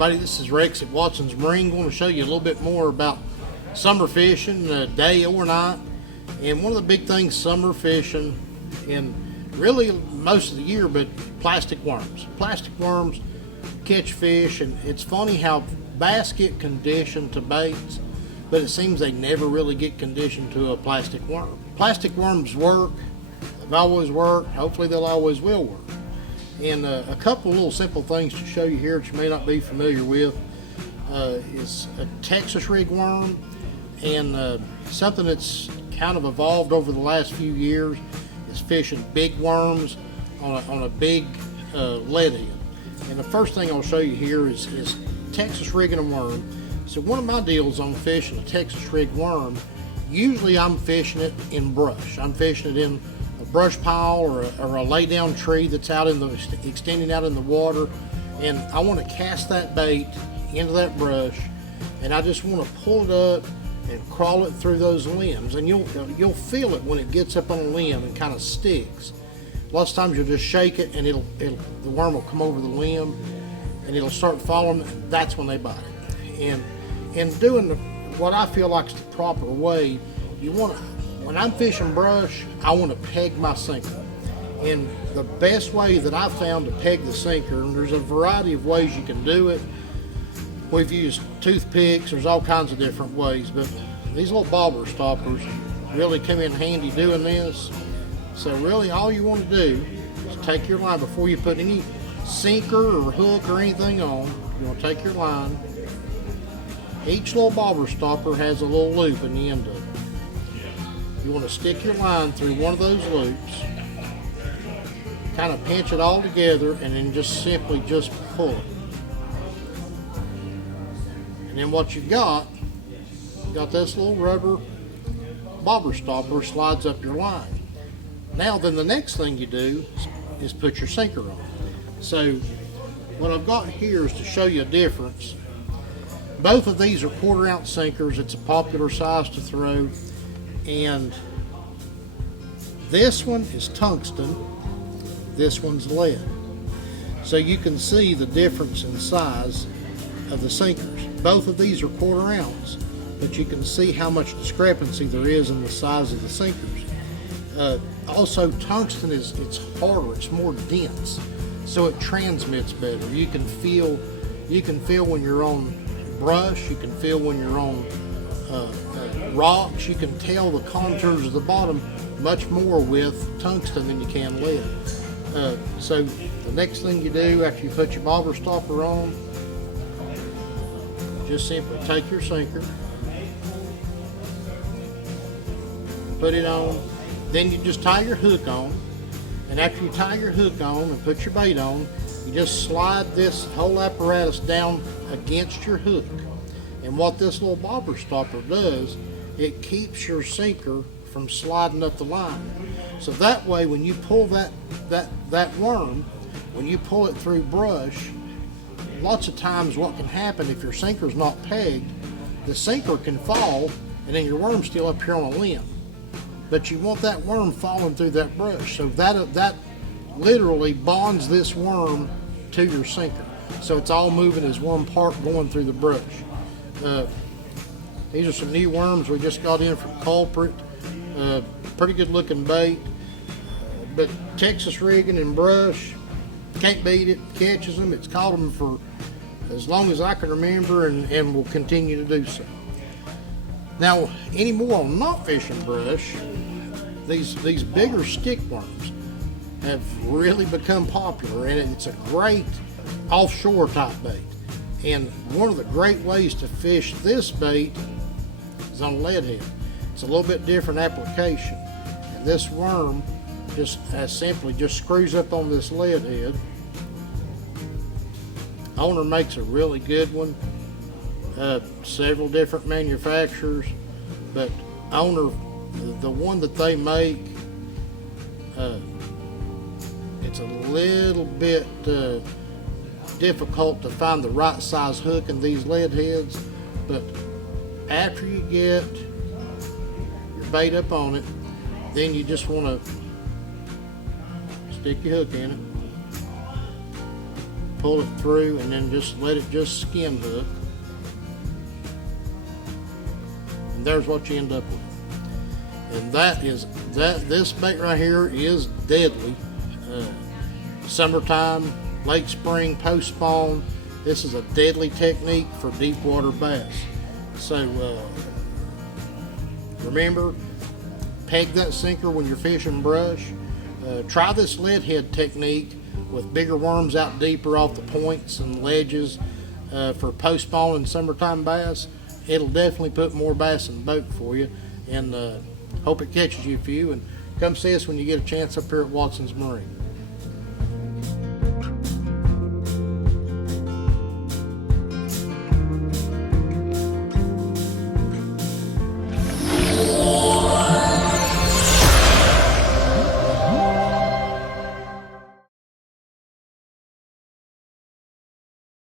everybody, this is Rex at Watson's Marine. Going to show you a little bit more about summer fishing, day or night. And one of the big things summer fishing, and really most of the year, but plastic worms. Plastic worms catch fish, and it's funny how bass get conditioned to baits, but it seems they never really get conditioned to a plastic worm. Plastic worms work, they've always worked, hopefully they'll always will work. And a couple of little simple things to show you here that you may not be familiar with is a Texas rig worm, and something that's kind of evolved over the last few years is fishing big worms on a big lead head. And the first thing I'll show you here is Texas rigging a worm. So one of my deals on fishing a Texas rig worm, usually I'm fishing it in brush. I'm fishing it in a brush pile or a lay down tree that's out in the extending out in the water, and I want to cast that bait into that brush, and I just want to pull it up and crawl it through those limbs, and you'll feel it when it gets up on a limb and kind of sticks. Lots of times you'll just shake it and the worm will come over the limb and it'll start falling, and that's when they bite it. And doing what I feel like is the proper way, you want to, when I'm fishing brush, I want to peg my sinker. And the best way that I've found to peg the sinker, and there's a variety of ways you can do it. We've used toothpicks, there's all kinds of different ways, but these little bobber stoppers really come in handy doing this. So really all you want to do is take your line before you put any sinker or hook or anything on. You want to take your line. Each little bobber stopper has a little loop in the end of it. You want to stick your line through one of those loops, kind of pinch it all together, and then just simply just pull it. And then what you got this little rubber bobber stopper slides up your line. Now then the next thing you do is put your sinker on. So what I've got here is to show you a difference. Both of these are 1/4 ounce sinkers. It's a popular size to throw, and this one is tungsten, this one's lead. So you can see the difference in size of the sinkers. Both of these are 1/4 ounce, but you can see how much discrepancy there is in the size of the sinkers. Also, tungsten it's harder, it's more dense, so it transmits better. You can feel when you're on brush, you can feel when you're on rocks, you can tell the contours of the bottom much more with tungsten than you can lead. So the next thing you do after you put your bobber stopper on, just simply take your sinker, put it on, then you just tie your hook on, and after you tie your hook on and put your bait on, you just slide this whole apparatus down against your hook. And what this little bobber stopper does, it keeps your sinker from sliding up the line. So that way when you pull that worm, when you pull it through brush, lots of times what can happen if your sinker's not pegged, the sinker can fall and then your worm's still up here on a limb. But you want that worm falling through that brush. So that literally bonds this worm to your sinker. So it's all moving as one part going through the brush. These are some new worms we just got in from Culprit. Pretty good looking bait. But Texas rigging and brush, can't beat it, catches them. It's caught them for as long as I can remember, and will continue to do so. Now, anymore on not fishing brush, these bigger stick worms have really become popular, and it's a great offshore type bait. And one of the great ways to fish this bait is on a lead head. It's a little bit different application, and this worm just simply screws up on this lead head. Owner makes a really good one. Several different manufacturers, but Owner, the one that they make, it's a little bit difficult to find the right size hook in these lead heads, but after you get your bait up on it, then you just want to stick your hook in it, pull it through, and then just let it just skin hook. And there's what you end up with. And this bait right here is deadly. Summertime, late spring, post spawn. This is a deadly technique for deep water bass. So remember, peg that sinker when you're fishing brush. Try this lead head technique with bigger worms out deeper off the points and ledges for post spawn and summertime bass. It'll definitely put more bass in the boat for you, and hope it catches you a few. And come see us when you get a chance up here at Watson's Marine.